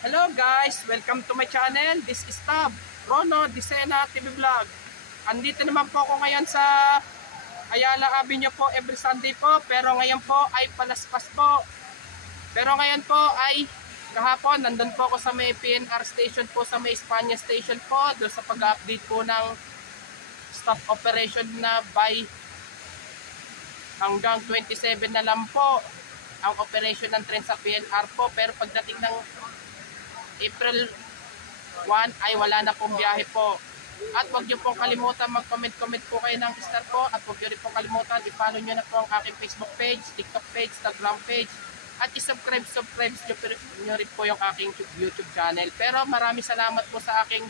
Hello guys, welcome to my channel. This is Tab, Rono Disena TV Vlog. Andito naman po ako ngayon sa Ayala Avenue po every Sunday po. Pero ngayon po ay palaspas po. Pero ngayon po ay kahapon nandun po ako sa may PNR station po, sa may Espanya station po. Doon sa pag-update po ng stop operation na by hanggang 27 na lang po ang operation ng tren sa PNR po. Pero pagdating ng April 1 ay wala na pong biyahe po. At huwag nyo pong kalimutan mag-comment po kayo ng star po. At huwag nyo rin pong kalimutan i-follow nyo na po ang aking Facebook page, TikTok page, Instagram page. At i-subscribe nyo rin po yung aking YouTube channel. Pero maraming salamat po sa aking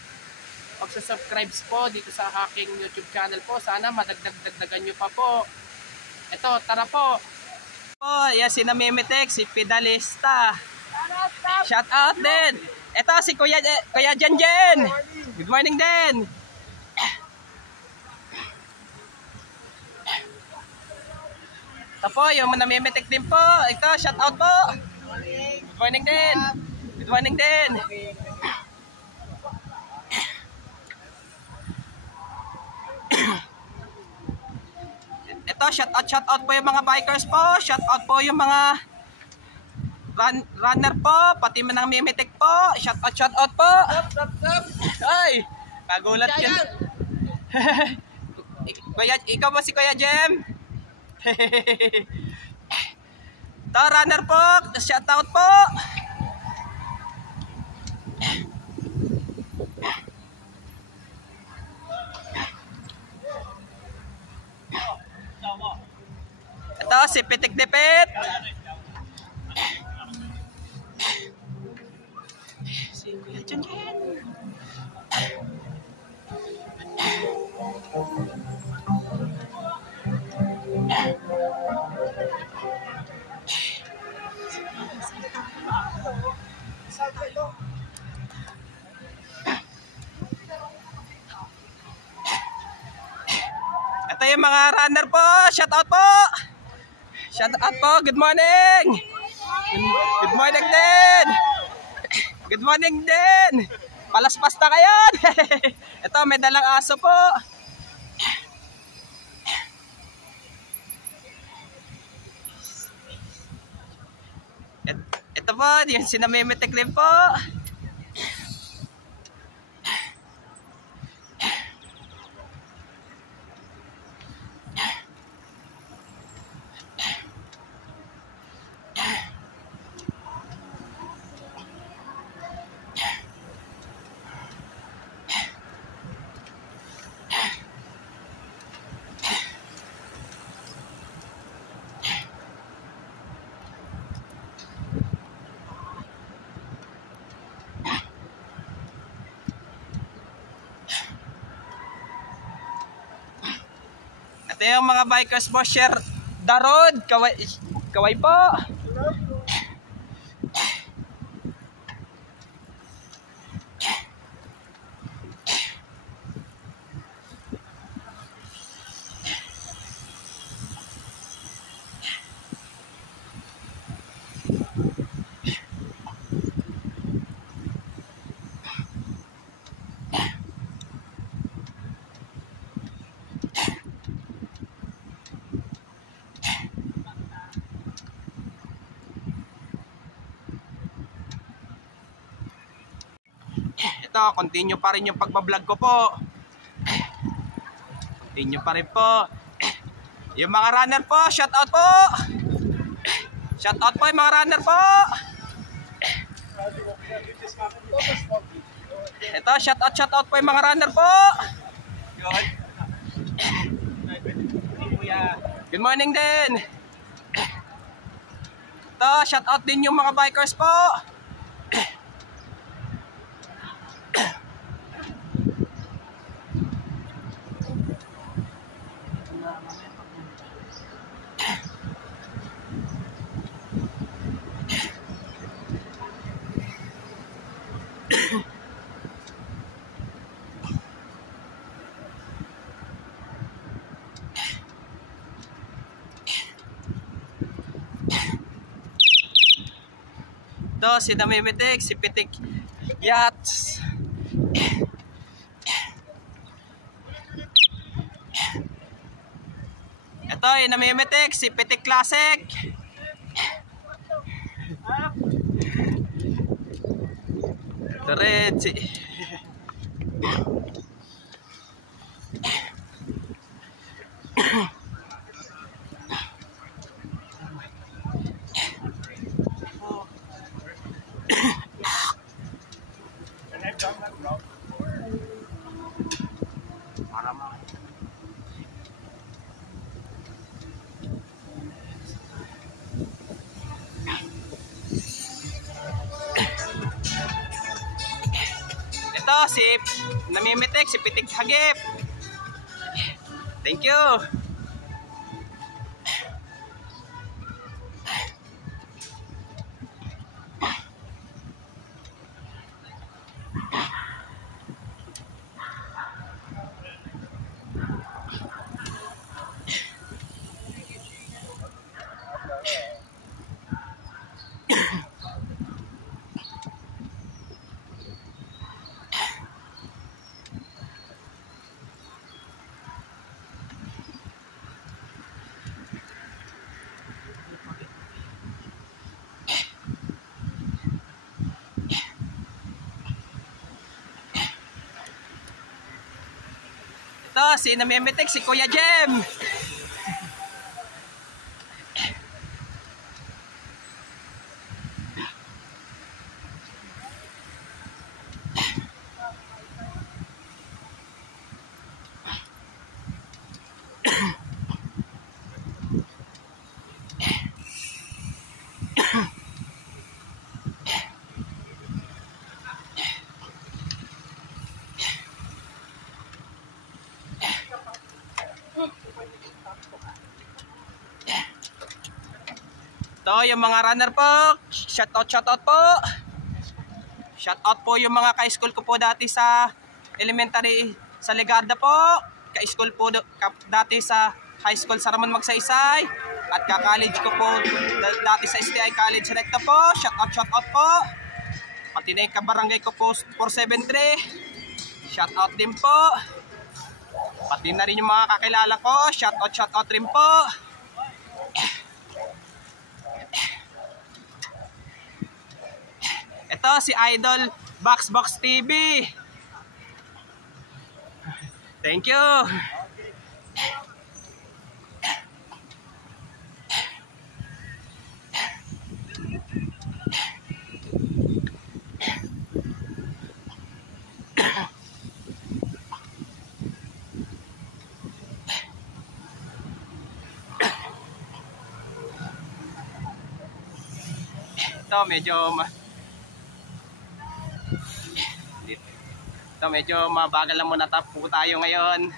pagsusubscribe po dito sa aking YouTube channel po. Sana madagdagan nyo pa po. Ito, tara po. Yan si Namimitek, si Pedalista. Shout out din. Ito si Kuya Jen. Good morning din. Ito po yung Namimitek din po. Ito, shout out po. Good morning din. Good morning din. Ito, shout out po yung mga bikers po. Shout out po yung mga runner po, pati man ang Mimitek po. Shout out po. Ay, kagulat yan. Ikaw ba si Kuya Jem? To, runner po. Shout out po. Ito si Pitik Dipit. Si Kuya Jen. Ito yung mga runner po. Shout out po. Shout out po. Good morning. Good morning din. Good morning din. Palaspas na kayo. Ito, may dalang aso po. Ito po, yung sinamimitek rin po. Ito yung mga bikers po, share the road. Kaway po. Ito, continue pa rin yung pagbablog ko po. Continue pa rin po. Yung mga runner po, shout out po. Shout out po yung mga runner po. Ito, shout out po yung mga runner po. Good morning din. Ito, shout out din yung mga bikers po. Ito, Ito si namimitik, si Pitik Yachts. Ito yung namimitik, si Pitik Classic. Ito rin si si namimitik, si Pitik Hagip. Thank you. Ito si namimitik, si Kuya Jem. Ito yung mga runner po. Shoutout po. Shoutout po yung mga ka-school ko po dati sa elementary sa Legarda po. Ka-school po dati sa high school sa Ramon Magsaysay. At ka-college ko po dati sa STI College Recto po. Shoutout po. Pati na yung kabarangay ko po 473. Shoutout din po. Pati na rin yung mga kakilala ko. Shoutout rin po. Ito si Idol Box TV. Thank you. Ito medyo mabagal lang muna po tayo ngayon.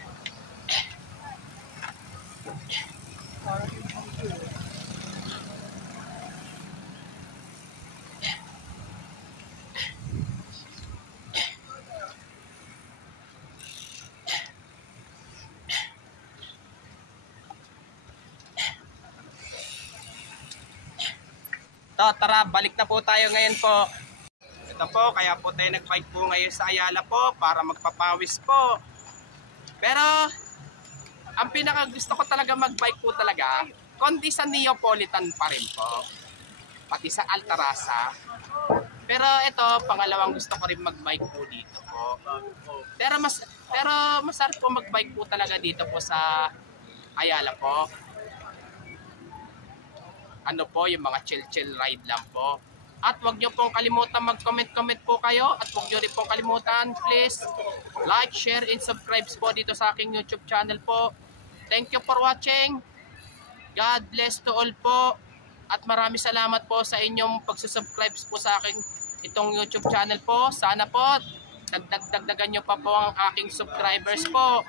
Tara, balik na po tayo ngayon po. Ito po, kaya po tayo nag-bike po ngayon sa Ayala po para magpapawis po. Pero, ang pinaka gusto ko talaga mag-bike po talaga, kundi sa Neapolitan pa rin po. Pati sa Altarasa. Pero ito, pangalawang gusto ko rin mag-bike po dito po. Pero masarap po mag-bike po talaga dito po sa Ayala po. Ano po, yung mga chill ride lang po. At huwag nyo pong kalimutan mag-comment po kayo. At huwag nyo rin pong kalimutan, please, like, share, and subscribe po dito sa aking YouTube channel po. Thank you for watching. God bless to all po. At maraming salamat po sa inyong pagsusubscribe po sa aking itong YouTube channel po. Sana po, dagdagan nyo pa po ang aking subscribers po.